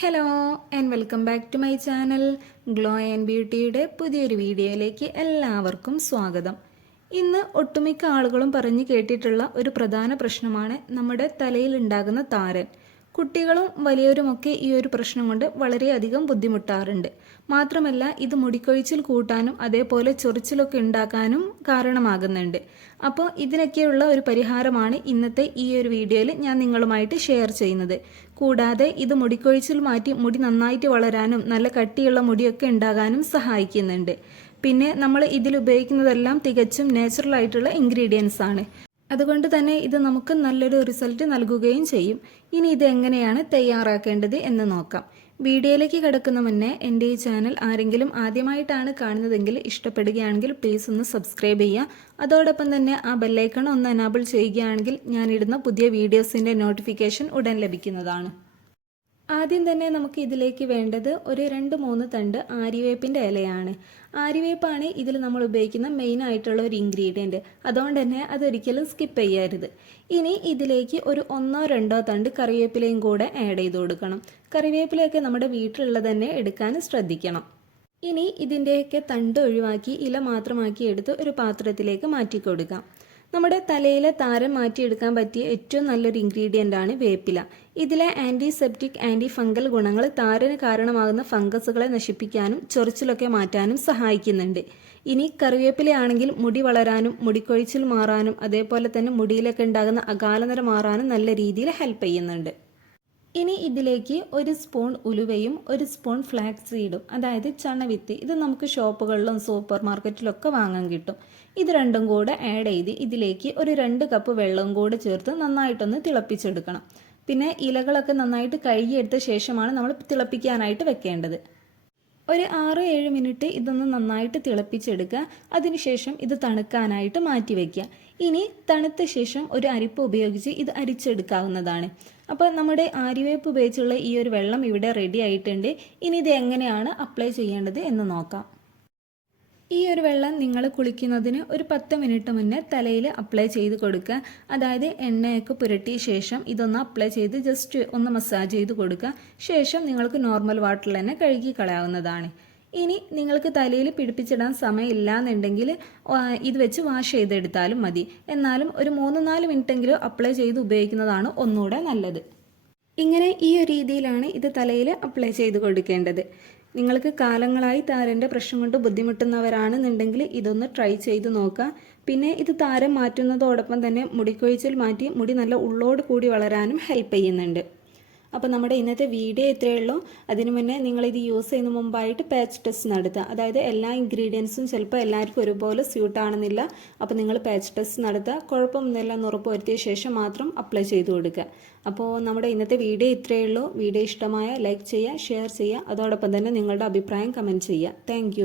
Hello and welcome back to my channel glow and ബ്യൂട്ടിയുടെ പുതിയൊരു വീഡിയോയിലേക്ക് എല്ലാവർക്കും സ്വാഗതം. ഇന്ന് ഒട്ടുമിക്ക ആളുകളും പറഞ്ഞു കേട്ടിട്ടുള്ള ഒരു പ്രധാന പ്രശ്നമാണ് നമ്മുടെ തലയിൽ ഉണ്ടാകുന്ന താരൻ. കുട്ടികളും വലിയവരുമൊക്കെ ഈ ഒരു പ്രശ്നം കൊണ്ട് വളരെയധികം ബുദ്ധിമുട്ടാറുണ്ട്. മാത്രമല്ല ഇത് മുടിക്കൊഴിച്ചിൽ കൂട്ടാനും അതേപോലെ ചൊറിച്ചിലൊക്കെ ഉണ്ടാക്കാനും കാരണമാകുന്നുണ്ട്. അപ്പോൾ ഇതിനൊക്കെയുള്ള ഒരു പരിഹാരമാണ് ഇന്നത്തെ ഈ ഒരു വീഡിയോയിൽ ഞാൻ നിങ്ങളുമായിട്ട് ഷെയർ ചെയ്യുന്നത്. കൂടാതെ ഇത് മുടിക്കൊഴിച്ചിൽ മാറ്റി മുടി നന്നായിട്ട് വളരാനും നല്ല കട്ടിയുള്ള മുടിയൊക്കെ ഉണ്ടാകാനും സഹായിക്കുന്നുണ്ട്. പിന്നെ നമ്മൾ ഇതിൽ ഉപയോഗിക്കുന്നതെല്ലാം തികച്ചും നാച്ചുറൽ ആയിട്ടുള്ള ഇൻഗ്രീഡിയൻസ് ആണ്. അതുകൊണ്ട് തന്നെ ഇത് നമുക്ക് നല്ലൊരു റിസൾട്ട് നൽകുകയും ചെയ്യും. ഇനി ഇത് എങ്ങനെയാണ് തയ്യാറാക്കേണ്ടത് എന്ന് നോക്കാം. വീഡിയോയിലേക്ക് കിടക്കുന്ന മുന്നേ എൻ്റെ ഈ ചാനൽ ആരെങ്കിലും ആദ്യമായിട്ടാണ് കാണുന്നതെങ്കിൽ ഇഷ്ടപ്പെടുകയാണെങ്കിൽ പ്ലീസ് ഒന്ന് സബ്സ്ക്രൈബ് ചെയ്യുക. അതോടൊപ്പം തന്നെ ആ ബെല്ലൈക്കൺ ഒന്ന് എനാബിൾ ചെയ്യുകയാണെങ്കിൽ ഞാനിടുന്ന പുതിയ വീഡിയോസിൻ്റെ നോട്ടിഫിക്കേഷൻ ഉടൻ ലഭിക്കുന്നതാണ്. ആദ്യം തന്നെ നമുക്ക് ഇതിലേക്ക് വേണ്ടത് ഒരു 2-3 തണ്ട് ആര്യവേപ്പിൻ്റെ ഇലയാണ്. ആര്യവേപ്പാണ് ഇതിൽ നമ്മൾ ഉപയോഗിക്കുന്ന മെയിൻ ആയിട്ടുള്ള ഒരു ഇൻഗ്രീഡിയൻറ്റ്. അതുകൊണ്ട് തന്നെ അതൊരിക്കലും സ്കിപ്പ് ചെയ്യരുത്. ഇനി ഇതിലേക്ക് ഒരു 1-2 തണ്ട് കറിവേപ്പിലയും കൂടെ ആഡ് ചെയ്ത് കൊടുക്കണം. കറിവേപ്പിലയൊക്കെ നമ്മുടെ വീട്ടിലുള്ളത് തന്നെ എടുക്കാൻ ശ്രദ്ധിക്കണം. ഇനി ഇതിൻ്റെയൊക്കെ തണ്ട് ഒഴിവാക്കി ഇല മാത്രമാക്കി എടുത്ത് ഒരു പാത്രത്തിലേക്ക് മാറ്റി കൊടുക്കാം. നമ്മുടെ തലയിലെ താരൻ മാറ്റിയെടുക്കാൻ പറ്റിയ ഏറ്റവും നല്ലൊരു ഇൻഗ്രീഡിയൻ്റ് ആണ് വേപ്പില. ഇതിലെ ആൻറ്റിസെപ്റ്റിക് ആൻറ്റി ഫംഗൽ ഗുണങ്ങൾ താരന് കാരണമാകുന്ന ഫംഗസുകളെ നശിപ്പിക്കാനും ചൊറിച്ചിലൊക്കെ മാറ്റാനും സഹായിക്കുന്നുണ്ട്. ഇനി കറിവേപ്പിലയാണെങ്കിൽ മുടി വളരാനും മുടിക്കൊഴിച്ചിൽ മാറാനും അതേപോലെ തന്നെ മുടിയിലൊക്കെ ഉണ്ടാകുന്ന അകാലനര മാറാനും നല്ല രീതിയിൽ ഹെൽപ്പ് ചെയ്യുന്നുണ്ട്. ഇനി ഇതിലേക്ക് 1 സ്പൂൺ ഉലുവയും 1 സ്പൂൺ ഫ്ലാക്സ് സീഡും അതായത് ചണവിത്ത്, ഇത് നമുക്ക് ഷോപ്പുകളിലും സൂപ്പർ മാർക്കറ്റിലൊക്കെ വാങ്ങാൻ കിട്ടും. ഇത് രണ്ടും കൂടെ ആഡ് ചെയ്ത് ഇതിലേക്ക് ഒരു 2 കപ്പ് വെള്ളവും കൂടെ ചേർത്ത് നന്നായിട്ടൊന്ന് തിളപ്പിച്ചെടുക്കണം. പിന്നെ ഇലകളൊക്കെ നന്നായിട്ട് കഴുകിയെടുത്ത ശേഷമാണ് നമ്മൾ തിളപ്പിക്കാനായിട്ട് വെക്കേണ്ടത്. ഒരു 6-7 മിനിറ്റ് ഇതൊന്ന് നന്നായിട്ട് തിളപ്പിച്ചെടുക്കുക. അതിനുശേഷം ഇത് തണുക്കാനായിട്ട് മാറ്റി വയ്ക്കുക. ഇനി തണുത്ത ശേഷം ഒരു അരിപ്പ ഉപയോഗിച്ച് ഇത് അരിച്ചെടുക്കാവുന്നതാണ്. അപ്പോൾ നമ്മുടെ ആര്യവേപ്പ് ഉപയോഗിച്ചുള്ള ഈ ഒരു വെള്ളം ഇവിടെ റെഡി ആയിട്ടുണ്ട്. ഇനി ഇത് എങ്ങനെയാണ് അപ്ലൈ ചെയ്യേണ്ടത് എന്ന് നോക്കാം. ഈ ഒരു വെള്ളം നിങ്ങൾ കുളിക്കുന്നതിന് ഒരു 10 മിനിറ്റ് മുന്നേ തലയിൽ അപ്ലൈ ചെയ്ത് കൊടുക്കുക. അതായത് എണ്ണയൊക്കെ പുരട്ടിയ ശേഷം ഇതൊന്ന് അപ്ലൈ ചെയ്ത് ജസ്റ്റ് ഒന്ന് മസാജ് ചെയ്ത് കൊടുക്കുക. ശേഷം നിങ്ങൾക്ക് നോർമൽ വാട്ടറിൽ തന്നെ കഴുകി കളയാവുന്നതാണ്. ഇനി നിങ്ങൾക്ക് തലയിൽ പിടിപ്പിച്ചിടാൻ സമയമില്ല എന്നുണ്ടെങ്കിൽ ഇത് വെച്ച് വാഷ് ചെയ്തെടുത്താലും മതി. എന്നാലും ഒരു 3-4 മിനിറ്റെങ്കിലും അപ്ലൈ ചെയ്ത് ഉപയോഗിക്കുന്നതാണ് ഒന്നുകൂടെ നല്ലത്. ഇങ്ങനെ ഈ ഒരു രീതിയിലാണ് ഇത് തലയിൽ അപ്ലൈ ചെയ്ത് കൊടുക്കേണ്ടത്. നിങ്ങൾക്ക് കാലങ്ങളായി താരൻ്റെ പ്രശ്നം കൊണ്ട് ബുദ്ധിമുട്ടുന്നവരാണെന്നുണ്ടെങ്കിൽ ഇതൊന്ന് ട്രൈ ചെയ്ത് നോക്കുക. പിന്നെ ഇത് താരം മാറ്റുന്നതോടൊപ്പം തന്നെ മുടിക്കൊഴിച്ചിൽ മാറ്റി മുടി നല്ല ഉള്ളോട് കൂടി വളരാനും ഹെൽപ്പ് ചെയ്യുന്നുണ്ട്. അപ്പോൾ നമ്മുടെ ഇന്നത്തെ വീഡിയോ ഇത്രയേ ഉള്ളൂ. അതിനു മുന്നേ നിങ്ങളിത് യൂസ് ചെയ്യുന്ന മുമ്പായിട്ട് പാച്ച് ടെസ്റ്റ് നടത്തുക. അതായത് എല്ലാ ഇൻഗ്രീഡിയൻസും ചിലപ്പോൾ എല്ലാവർക്കും ഒരുപോലെ സ്യൂട്ട് ആണെന്നില്ല. അപ്പോൾ നിങ്ങൾ പാച്ച് ടെസ്റ്റ് നടത്തുക. കുഴപ്പമൊന്നുമില്ല എന്ന് ഉറപ്പ് വരുത്തിയ ശേഷം മാത്രം അപ്ലൈ ചെയ്ത് കൊടുക്കുക. അപ്പോൾ നമ്മുടെ ഇന്നത്തെ വീഡിയോ ഇത്രയേ ഉള്ളൂ. വീഡിയോ ഇഷ്ടമായ ലൈക്ക് ചെയ്യുക, ഷെയർ ചെയ്യുക. അതോടൊപ്പം തന്നെ നിങ്ങളുടെ അഭിപ്രായം കമൻറ്റ് ചെയ്യുക. താങ്ക്